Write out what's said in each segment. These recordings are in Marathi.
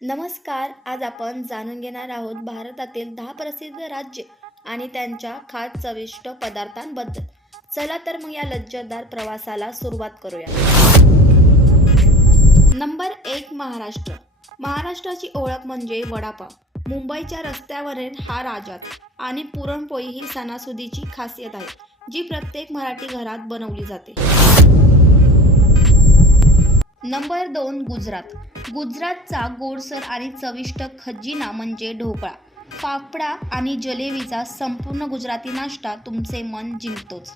नमस्कार आज आपण जाणून घेणार आहोत भारतातील दहा प्रसिद्ध राज्य आणि त्यांच्या खास चविष्ट पदार्थांबद्दल. चला तर मग या लज्जतदार प्रवासाला सुरुवात करूया. नंबर एक महाराष्ट्र. महाराष्ट्राची ओळख म्हणजे वडापाव. मुंबईच्या रस्त्यावरील हा राजा आणि पुरणपोळी ही सणासुदीची खासियत आहे जी प्रत्येक मराठी घरात बनवली जाते. नंबर दोन गुजरात. गुजरातचा गोडसर आणि चविष्ट खजिना म्हणजे ढोकळा. फाफडा आणि जलेबीचा संपूर्ण गुजराती नाश्ता तुमचे मन जिंकतोच.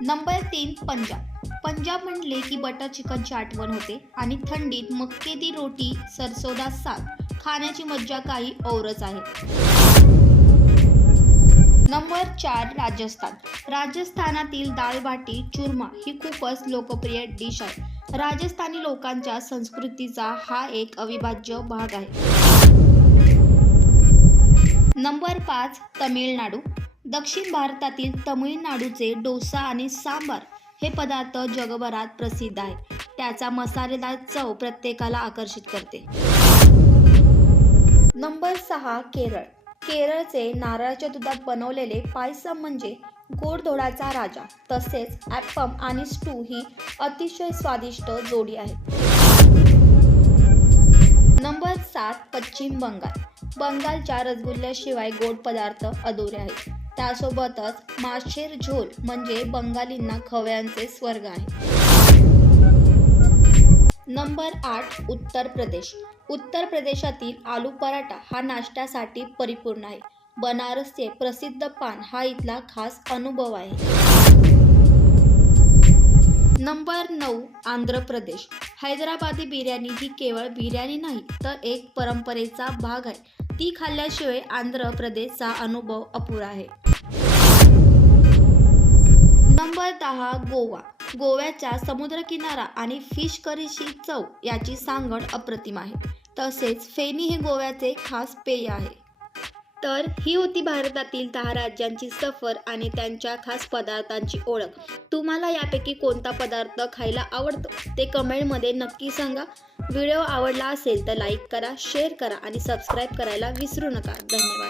नंबर तीन पंजाब. पंजाब म्हणले की बटर चिकनची आठवण होते आणि थंडीत मक्के ती रोटी सरसोदा साग. खाण्याची मज्जा काही औरच आहे. नंबर चार राजस्थान. राजस्थानातील दाल बाटी चुरमा ही खूपच लोकप्रिय डिश आहे. राजस्थानी लोकांच्या संस्कृतीचा हा एक अविभाज्य भाग आहे. नंबर पाच तमिळनाडू. दक्षिण भारतातील तमिळनाडूचे डोसा आणि सांबार हे पदार्थ जगभरात प्रसिद्ध आहे. त्याचा मसालेदार चव प्रत्येकाला आकर्षित करते. नंबर सहा केरळ. केरळचे नारळाच्या दुधात बनवलेले पायसम म्हणजे गोडधोडाचा राजा. तसेच ॲपम आणि स्टू ही अतिशय स्वादिष्ट जोडी आहे नंबर सात पश्चिम बंगाल. बंगालच्या रसगुल्ल्याशिवाय गोड पदार्थ अधुरे आहेत. त्यासोबतच माशेर झोल म्हणजे बंगालींना खव्यांचे स्वर्ग आहे. नंबर आठ उत्तर प्रदेश. उत्तर प्रदेशातील आलू पराठा हा नाश्त्यासाठी परिपूर्ण आहे. बनारसचे प्रसिद्ध पान हा इथला खास अनुभव आहे. नंबर नऊ आंध्र प्रदेश. हैदराबादी बिर्याणी ही केवळ बिर्याणी नाही तर एक परंपरेचा भाग आहे. ती खाल्ल्याशिवाय आंध्र प्रदेशचा अनुभव अपुरा आहे. नंबर दहा गोवा. गोव्याचा समुद्रकिनारा आणि फिश करीची चव याची सांगड अप्रतिम आहे. तसेच फेनी हे गोव्याचे खास पेय आहे. तर ही होती भारतातील दहा राज्यांची सफर आणि त्यांच्या खास पदार्थांची ओळख. तुम्हाला यापैकी कोणता पदार्थ खायला आवडतो? ते कमेंटमध्ये नक्की सांगा. व्हिडिओ आवडला असेल तर लाईक करा शेअर करा आणि सबस्क्राईब करायला विसरू नका. धन्यवाद.